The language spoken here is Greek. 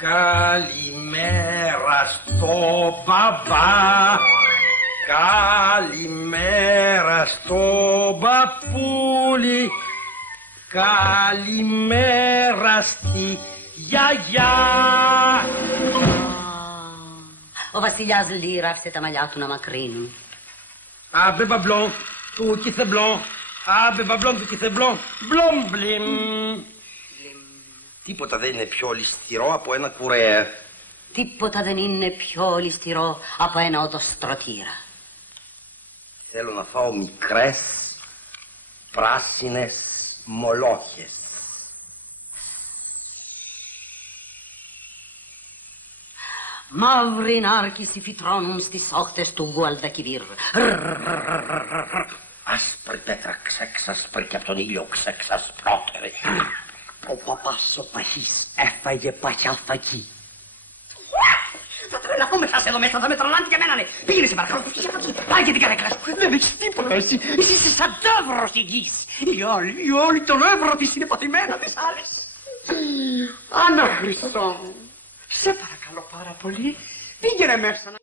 Καλημέρα στο μπαμπά. Καλημέρα στο μπαπούλι. Καλημέρα στη γιαγιά. Ο βασιλιάς λύραυσε τα μαλλιά του να μακρύνουν. Αμπε μπαμπλόν, του κιθε μπλόν. Αμπε μπαμπλόν, του κιθε μπλόν. Μπλον μπλιμ. Τίποτα δεν είναι πιο ληστηρό από ένα κουρέερ. Τίποτα δεν είναι πιο ληστηρό από ένα οδοστρωτήρα. Θέλω να φάω μικρές, πράσινες μολόχες. Μαύροι νάρκισοι φυτρώνουν στις όχθες του Γουαλδακιβίρ. Άσπρη πέτρα ξέξασπρη και από τον ήλιο ξέξασπρότερη. Ο παπάς ο παχής έφαγε παχιαλφακή. Θα τρελαθούμε σας εδώ μέσα, θα με τρελάνε και εμένα, ναι. Πήγαινε σε παρακαλώ, φύγε από εκεί. Πάει και την καρέκλα σου. Δεν έχεις τίποτα εσύ. Εσύ είσαι σαν τεύρος η γης. Οι όλοι τον εύρο της είναι παθημένα τις άλλες. Ανά Χριστό μου. Σε παρακαλώ πάρα πολύ, πήγαινε μέσα να...